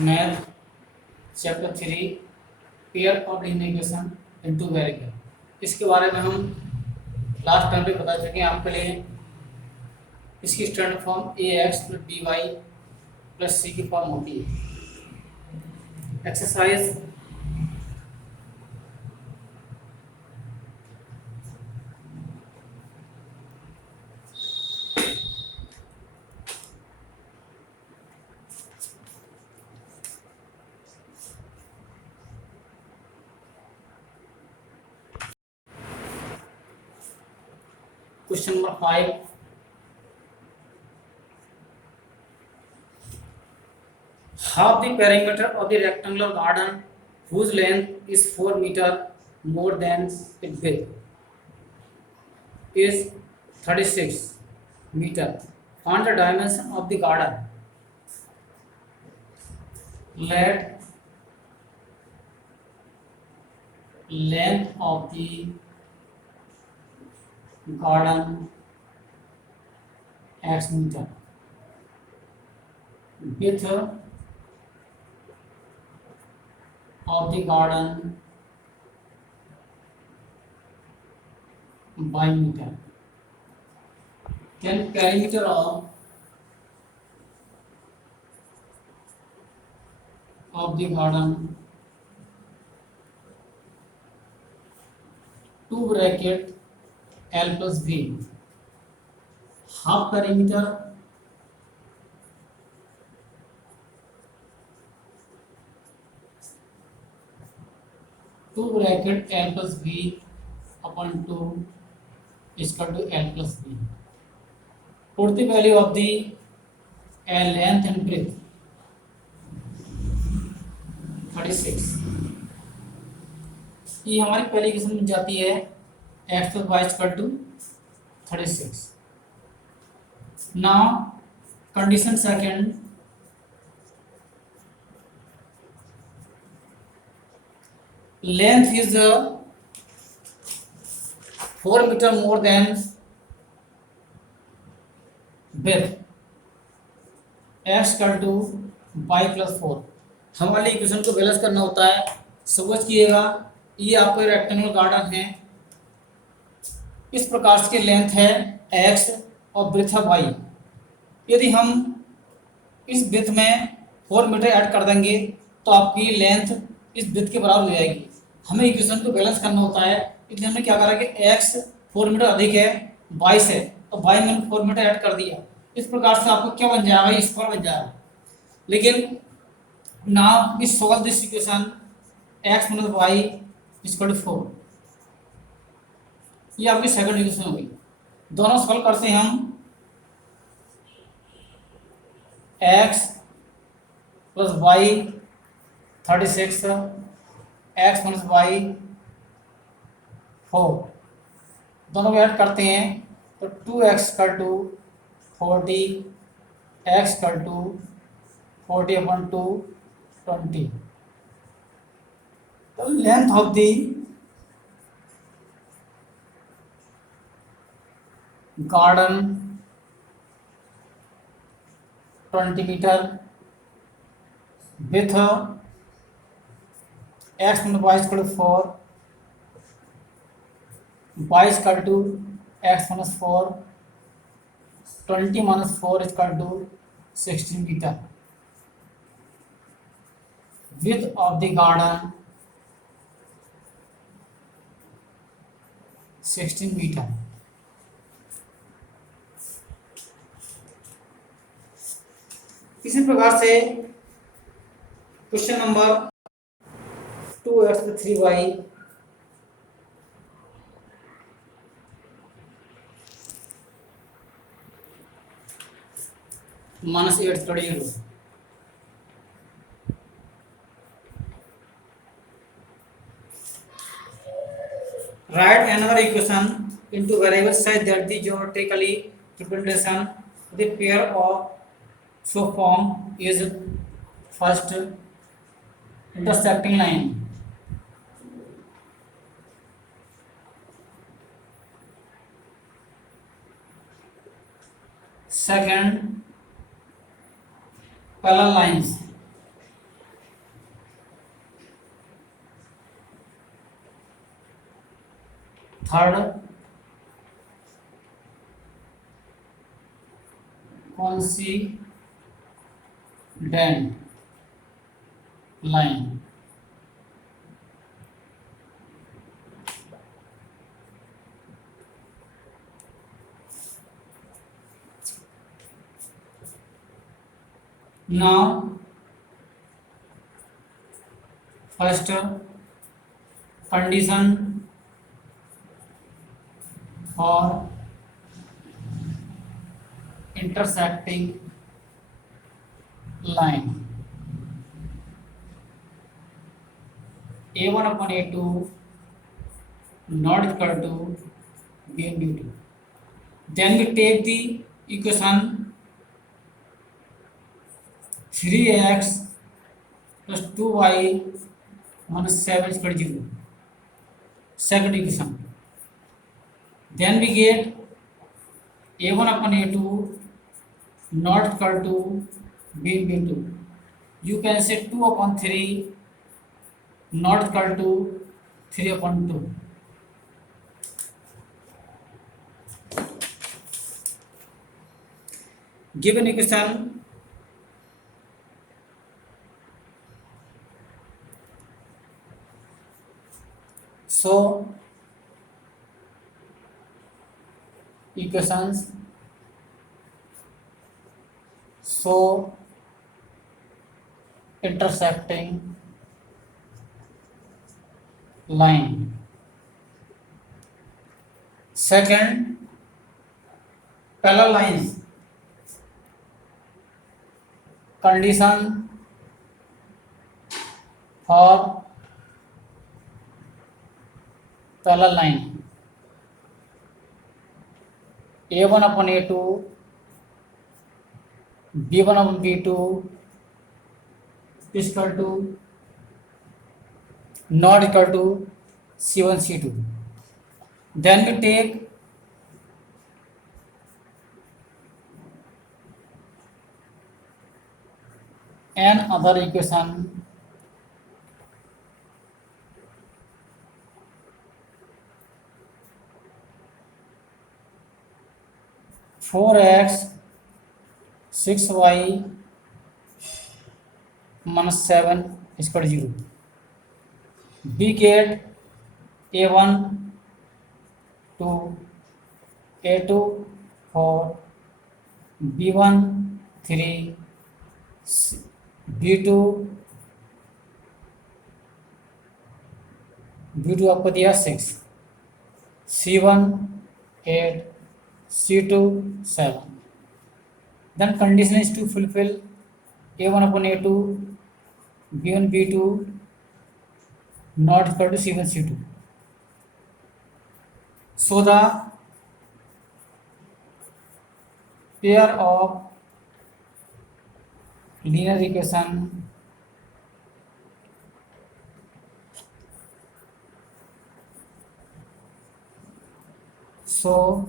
Math chapter 3 pair of integration into variable. इसके बारे में हम लास्ट टाइम पे बता चुके हैं आपके लिए। इसकी standard form A x plus B y plus C की फॉर्म होती है। Exercise question number 5, half the perimeter of the rectangular garden whose length is 4 meter more than its width is 36 meter. Find the dimension of the garden. Let length of the garden x meter, width of the garden by meter. Then perimeter of the garden, 2 bracket L plus B, half perimeter to bracket L plus B upon 2 is equal to L plus B. Put the value of the length and breadth 36. ये हमारी पहली equation बन जाती है x plus y is equal to 36. Now condition second, length is 4 meter more than width, x equal to y plus 4. हमारे equation को balance करना होता है। समझ कीजिएगा, ये आपका रेक्टेंगुलर गार्डन है, इस प्रकार से लेंथ है x और ब्रेथ है y। यदि हम इस ब्रेथ में 4 मीटर ऐड कर देंगे तो आपकी लेंथ इस ब्रेथ के बराबर हो जाएगी। हमें इक्वेशन को बैलेंस करना होता है, इसलिए हमने क्या करा कि x 4 मीटर अधिक है y से, तो y में 4 मीटर ऐड कर दिया। इस प्रकार से आपको क्या बन जाएगा, स्क्वायर बन जाएगा। लेकिन now we solve this equation x minus y equal to 4। ये आपकी सेकंड इक्वेशन होगी। दोनों सॉल्व करते हैं हम। x plus y 36, x minus y 4, दोनों को ऐड करते हैं तो 2x equal to 40, x equal to 40 upon 2 20. The length of the garden 20 meter, width x minus y is equal to 4, y is equal to x minus 4, 20 minus 4 is equal to 16 meter. Width of the garden 16 meter. इसी प्रकार से question number 2x + 3y -8 कड़ी लो। Write another equation into variables such that the geometrically representation of the pair of so form is first intersecting line, second parallel lines, third coincident line. Now, first condition for intersecting line A1 upon A2 not equal to B and B2. Then we take the equation 3x plus 2y minus 7 is equal to 0. Second equation. Then we get A1 upon A2 not equal to B and B2. You can say 2 upon 3 not equal to 3 upon 2. Given equation so equations so intersecting line. Second, parallel lines. Condition for parallel line. A1 upon A2, B1 upon B2 is equal to not equal to C1 C2. Then we take another equation 4x 6y minus 7 is equal to 0. We get A1 2, A2 4, B1 3, B2 आपको दिया 6, C1 8, C2 7. Then condition is to fulfill A1 upon A2, B1 B2 not equal to C1 C2. So the pair of linear equation so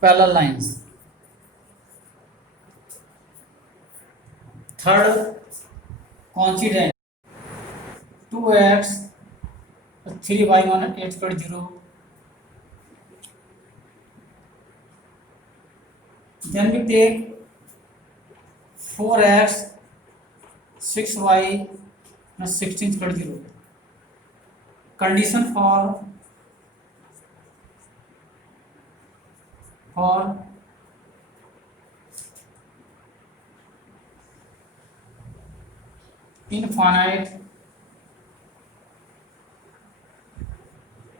parallel lines. Third, coincident 2x 3y minus 8 equal to 0. Then we take 4x 6y minus 16 equal to 0. Condition for infinite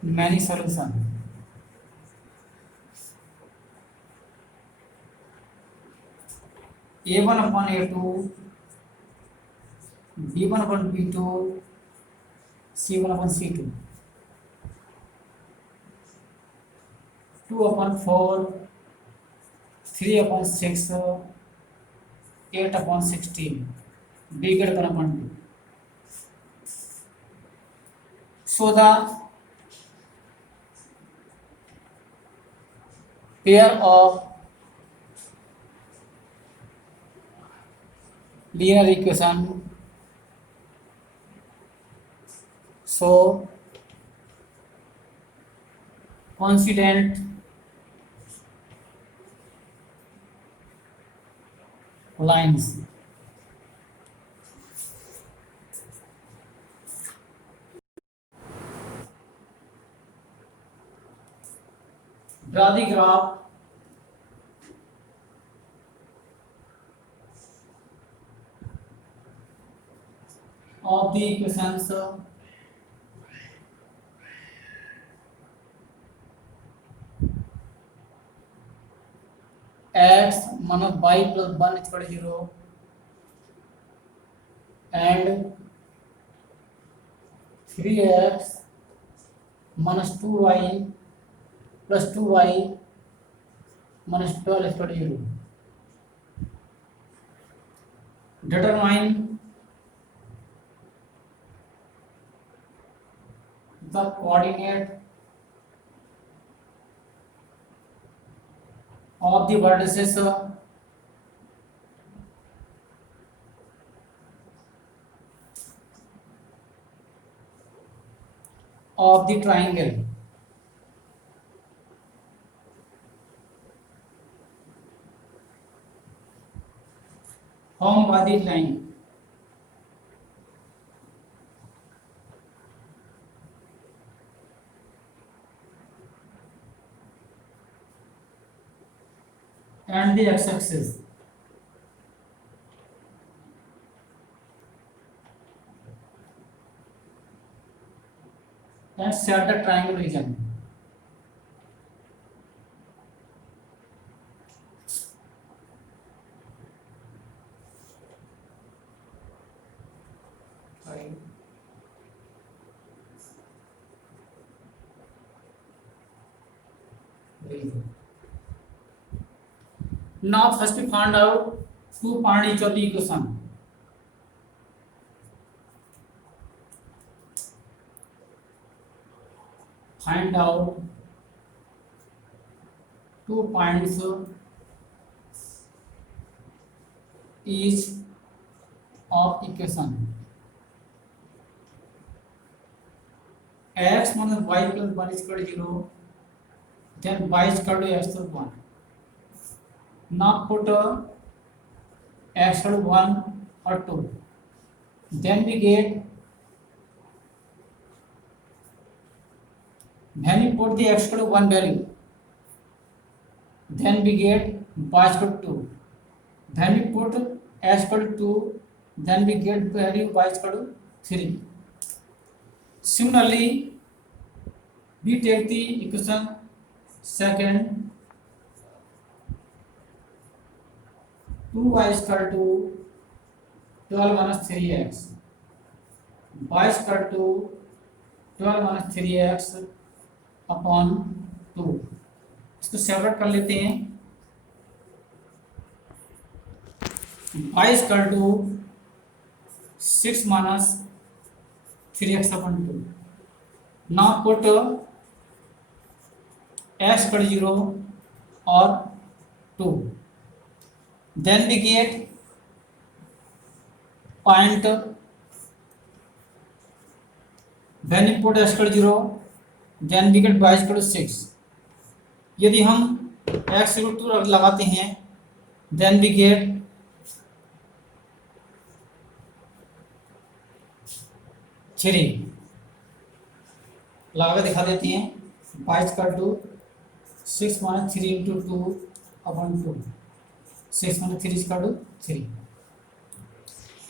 many solution. A1 upon A2, B1 upon B2, C1 upon C2, 2 upon 4, 3 upon 6, 8 upon 16, bigger than upon B. So the pair of linear equation so coincident lines. Draw the graph of the equations x minus y plus 1 is equal to 0 and 3x minus 2y plus 2y minus 12 is equal to 0. Determine the coordinate of the vertices of the triangle formed by the line and the x-axis. And set the triangle region. Now first we find out two part each of the equation. Find out 2 points each of equation. X minus y plus 1 is equal to 0, then y is equal to x plus 1. Now put x equal to 1 or 2. Then we get, when we put the x equal to 1 value, then we get y equal to 2. Then we put x equal to 2, then we get value y equal to 3. Similarly, we take the equation second, 2y is equal to 12 minus 3x, y is equal to 12 minus 3x upon 2. इसको separate कर लेते हैं. y is equal to 6 minus 3x upon 2. Now put x equal to 0 or 2. Then we get point, when we put x equal to 0, then we get y equal to 6. यदि हम x equal to 2 लगाते हैं, then we get 3. लगा दिखा देते हैं. y equal to 6 minus 3 into 2 upon 2. 6 minus 3 is equal to 3.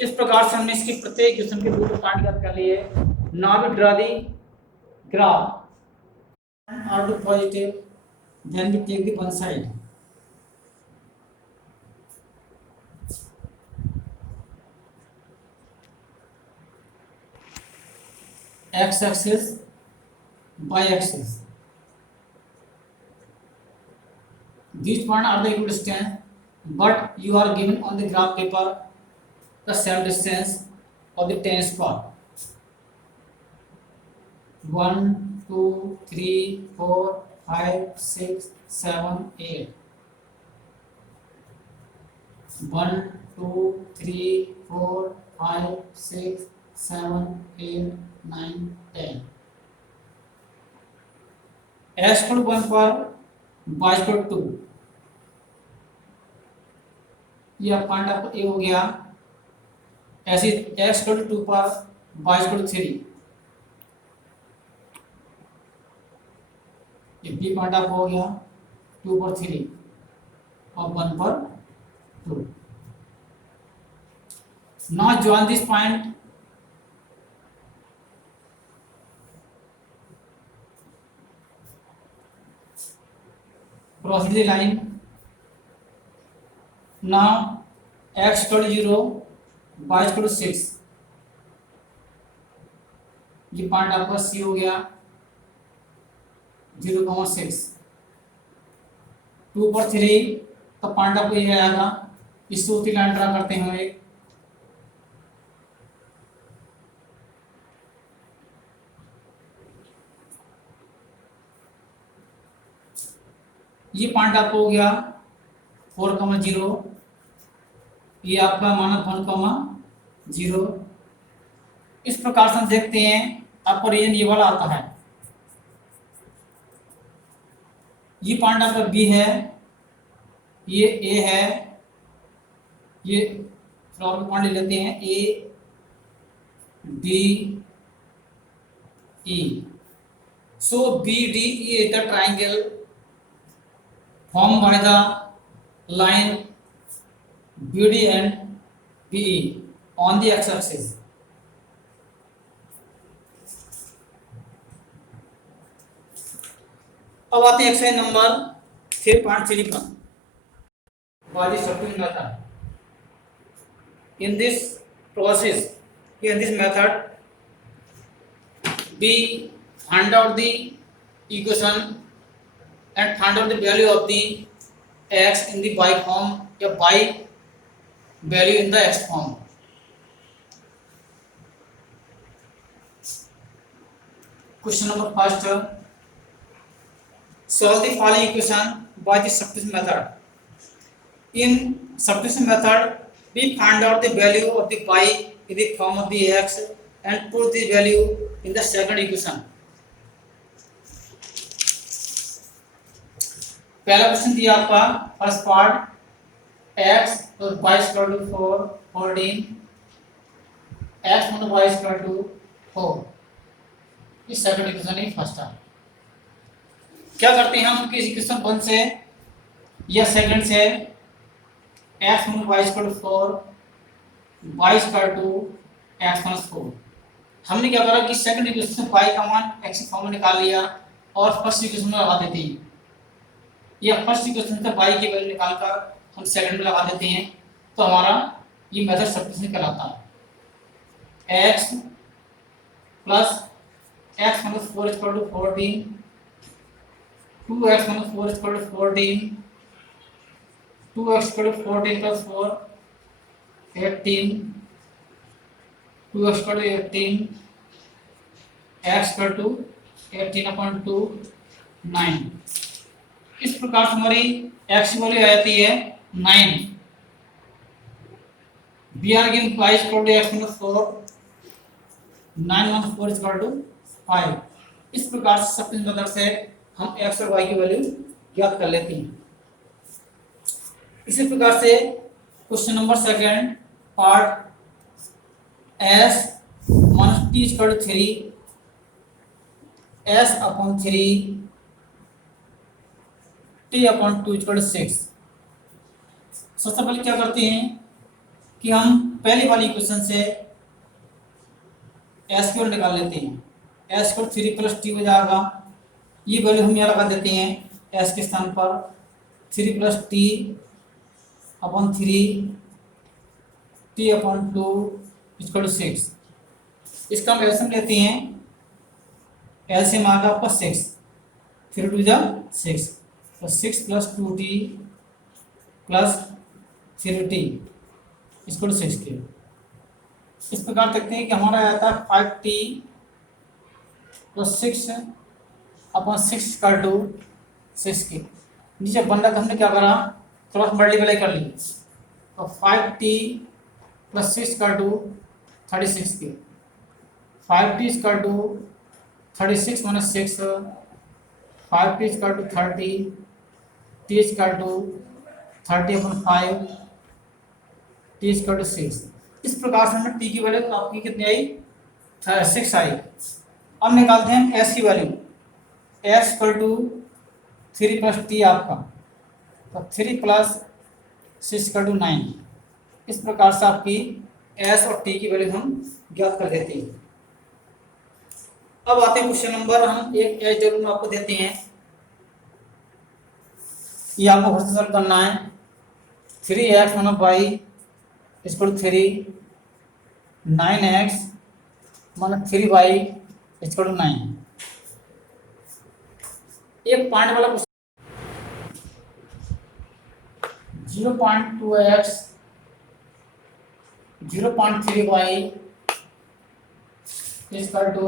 इस प्रकार से हमने इसकी प्रत्येक इक्वेशन के दो पार्ट ज्ञात कर लिए. Now we draw the graph are to positive, then we take the one side. X axis, y axis. These points are the equal distance, but you are given on the graph paper the same distance of the tense part. 1, 2, 3, 4, 5, 6, 7, 8. 1, 2, 3, 4, 5, 6, 7, 8, 9, 10। x = 1 पर y = 2, ये आप point आपको ए हो गया। ऐसे x = 2 पर y = 3, ये B point आपको हो गया 2 पर 3 और 1 पर 2। Now join this point, cross the line. Now x = 0, y = 6, ये पॉइंट आपका सी हो गया 0,6। 2 पर 3 का पॉइंट आपको ये आएगा। इस सूत्र की लाइन ड्रा करते हैं एक। ये पॉइंट आपको हो गया 4,0, ये आपका माना 1,0। इस प्रकार से हम देखते हैं आपका रीजन ये वाला आता है। ये पॉइंट आपका बी है, ये ए है, ये प्रॉब्लम पॉइंट ले लेते हैं A B E. So B D E is the triangle formed by the line BD and BE on the x-axis. अब आते हैं एक्सरसाइज नंबर 3.3 पर। By the substitution method. In this process, in this method, we find out the equation and find out the value of the x in the y form या y value in the x form. Question number first, solve the following equation by the substitution method. In substitution method, we find out the value of the y in the form of the x and put the value in the second equation. पहला question दिया आपका first part x और y = 4, 14, x = y = 4। इस second equation है first है। क्या करते हैं हम कि इक्वेशन 1 से या सेकंड से x = y = 4, y = x - 4। हमने क्या करा कि सेकंड इक्वेशन से y का मान x के फॉर्म में निकाल लिया और फर्स्ट इक्वेशन में लगा देते हैं, या फर्स्ट इक्वेशन से y की वैल्यू निकालकर हम सेकंड में लगा देते हैं, तो हमारा ये मेथड सब्स्टिट्यूशन कहलाता है। x + x - 4 = 14, 2x - 4 = 14, 2x = 14 + 4 18, 2x = 18, x = 18/2 9। इस प्रकार से हमारी x की वैल्यू आ जाती है 9। we are given y = x - 4, 9 - 4 = 5। इस प्रकार से सब्स्टिट्यूशन मेथड से हम x और y की वैल्यू ज्ञात कर लेते हैं। इसी प्रकार से question number second part s - t = 3, s/3 t/2 = 6। सबसे पहले क्या करते हैं कि हम पहली वाली इक्वेशन से s की वैल्यू निकाल लेते हैं। s = 3 + t हो जाएगा। ये वैल्यू हम यहाँ लगा देते हैं s के स्थान पर 3 + t/3 t/2 = 6। इसका हम एलसीएम लेते हैं, एलसीएम आ गया आपका 6, 3 × 2 = 6, तो 6 + 2t + 3t = 6। इस प्रकार देखते हैं कि हमारा आता है 5t + 6/6 = 6। नीचे बनना तो हमने क्या करा, क्रॉस मल्टीप्लाई कर ली, तो 5t + 6 = 36। 5t equal to 36 minus 6, 5t equal to 30, t equal to 30/5, t equal to 6। इस प्रकार से हमें t की वैल्यू आपकी कितनी आई, 6 आई। अब निकालते हैं s की value, s equal to 3 plus t आपका, तो 3 प्लस 6 इक्वल टू 9। इस प्रकार से आपकी s और t की वैल्यू हम ज्ञात कर देते हैं। अब आते हैं क्वेश्चन नंबर, हम एक एच डब्ल्यू आपको देते हैं, ये आपको घर से सॉल्व करना है। 3x minus y equal to 3, 9x minus 3y equal to 9। एक पॉइंट वाला question, 0.2x 0.3y equal to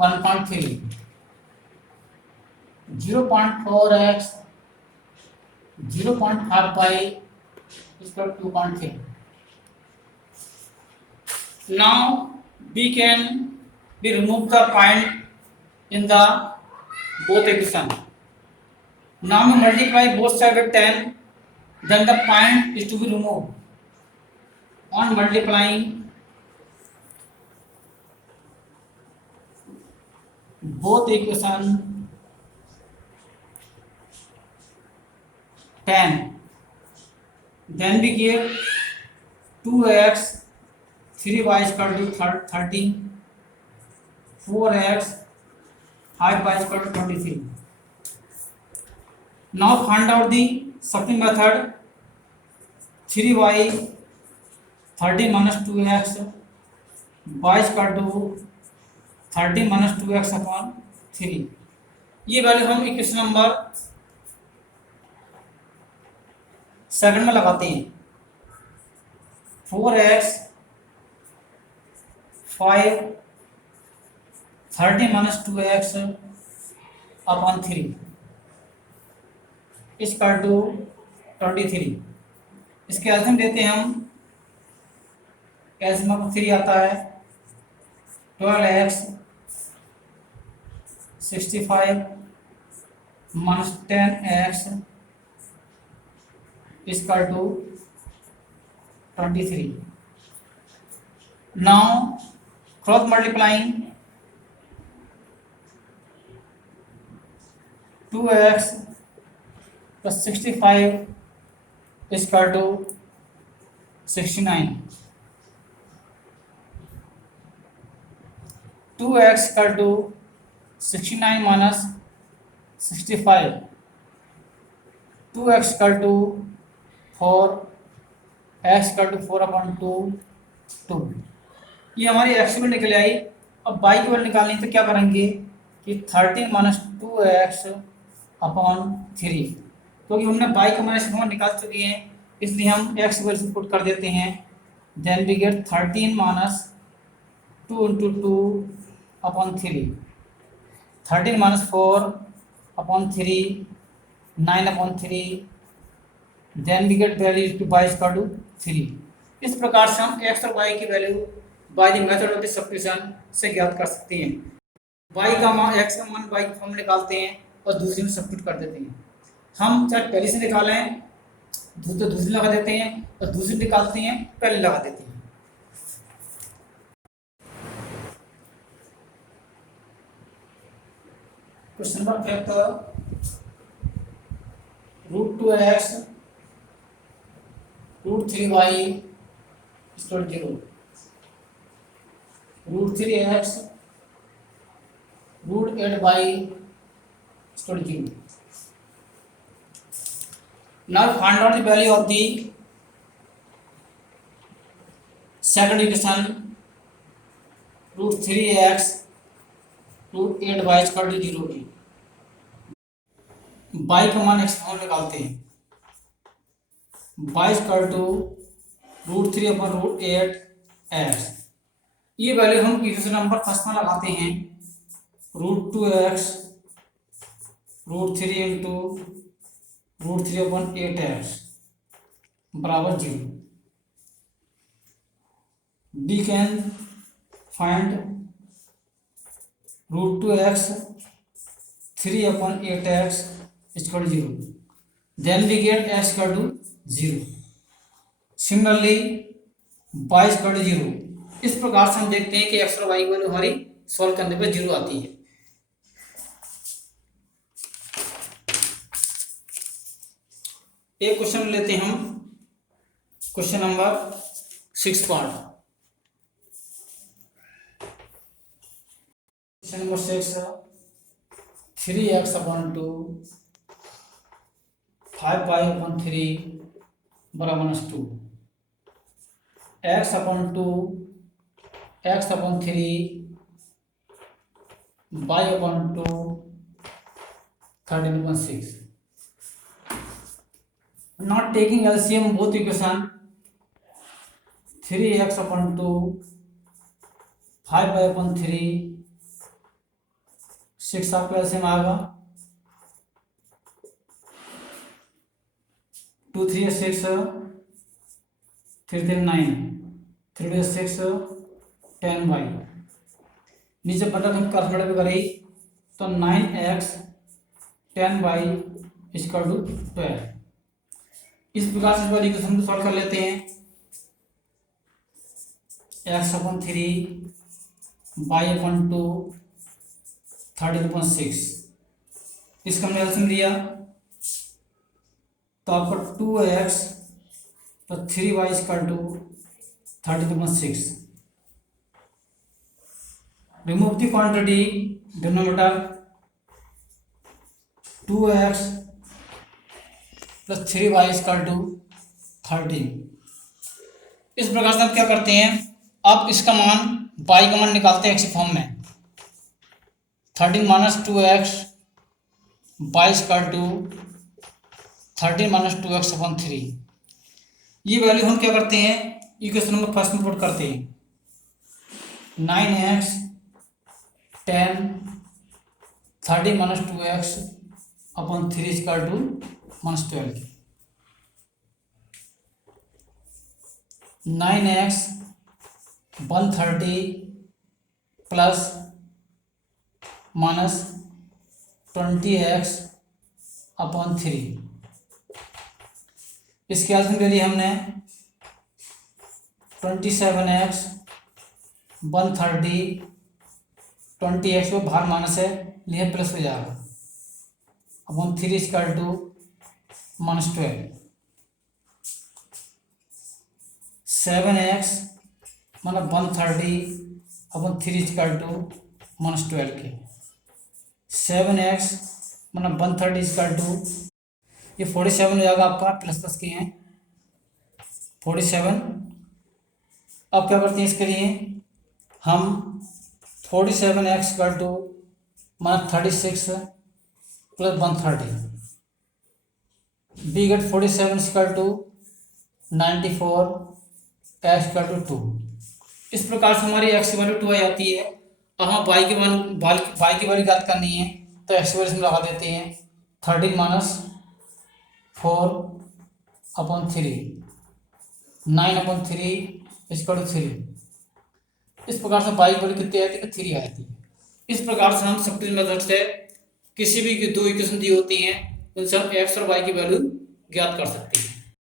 1.3, 0.4x 0.5y equal to 2.3. Now we can remove the point in the both equation. Now we multiply both sides with 10, then the point is to be removed. On multiplying both equation 10, then we get 2x 3y equal to 13, 4x 5y equal to 23. Now find out the subtracting method. 3y 13 minus 2x y equal to 13 minus 2x upon 3। ये value हम equation number second में लगाते हैं। 4x 5 30 minus 2x upon 3 equal to 23। इसके एल्सियम देते हैं हम, एल्सियम आपको 3 आता है, 12x 65 minus 10x equal to 23। Now cross multiplying 2x plus 65 equal to 69। 2x equal to 69 minus 65, 2x equal to 4, x equal to 4/2, 2। ये हमारी x की वैल्यू निकल आई। अब y की वैल्यू निकालनी तो क्या करेंगे कि 13 माइनस 2x अपॉन 3, क्योंकि हमने y का माइनस हम निकाल चुके हैं, इसलिए हम x की वैल्यू पुट कर देते हैं। Then we get 13 minus 2 into 2 upon 3, 13 minus 4 upon 3, 9/3, then we get value to y equal to 3। इस प्रकार से हम x और y की value by the method of the substitution से ज्ञात कर सकते हैं। y का मान, x का मान y की फॉर्म निकालते हैं और दूसरी में सब्स्टिट्यूट कर देते हैं। हम चाहे पहले से निकालें तो दूसरी लगा देते हैं, और दूसरी निकालते हैं पहले लगा देते हैं। Question number 5, √2x √3y equal 0, √3x √8y equal 0। Now find out the value of the second equation, √3x √8y equal to 0 की। y का मान x फॉर्म निकालते हैं। y equal to √3/8x। ये वैल्यू हम इक्वेशन नंबर फर्स्ट में लगाते हैं। √2x √3 इंटू √3/8x बराबर 0। we can find √2x 3/8x = 0, then we get x = 0. Similarly y = 0. इस प्रकार से हम देखते हैं कि x और y की वैल्यू हमारी सॉल्व करने पर 0 आती है। एक क्वेश्चन लेते हैं हम, question number 6 part. Question number 6, 3x/2 5y/3 = 2, x/2 x/3 y/2 13/6. Not taking LCM both equation, 3x/2 5y/3 6 आपका LCM आएगा, 2 3 6 3 3 9 3 6 10y। नीचे बटन हम कैलकुलेट भी करें तो 9x 10y = 12। इस प्रकार से इस वाली इक्वेशन को सॉल्व कर लेते हैं। x/3 y/2 13/6, इसका हमने एल्सियम लिया तो आपको 2x + 3y = 13/6। Remove the quantity denominator, 2x + 3y = 13। इस प्रकार से हम क्या करते हैं, अब इसका मान y का मान निकालते हैं x फॉर्म में। 13 - 2x y = 13 - 2x/3। ये वैल्यू हम क्या करते हैं, इक्वेशन नंबर फर्स्ट में पुट करते हैं। 9x 10 13 - 2x/3 = -12। 9x 130 plus -20x/3। इसके आंसर के लिए हमने 27x 130 20x को बाहर माइनस है लिए प्लस हो जाएगा, /3 = -12। 7x 130 3 = -12 के। 7x 130 = ये 47 हो जाएगा आपका, प्लस प्लस के हैं 47। अब क्या करते हैं, इसके लिए हम 47x = -36 + 130, we get 47 = 94, x = 2। इस प्रकार से हमारी x की वैल्यू 2 आ जाती है। अब हम y की वैल्यू ज्ञात करनी है तो x की वैल्यू इसमें लगा देते हैं। 13 - 4/3 9/3 = 3। इस प्रकार से y की वैल्यू कितनी आती है, 3 आती है। इस प्रकार से हम सब्स्टिट्यूशन मेथड से किसी भी दो इक्वेशन दी होती हैं उनसे हम x और y की वैल्यू ज्ञात कर सकते हैं।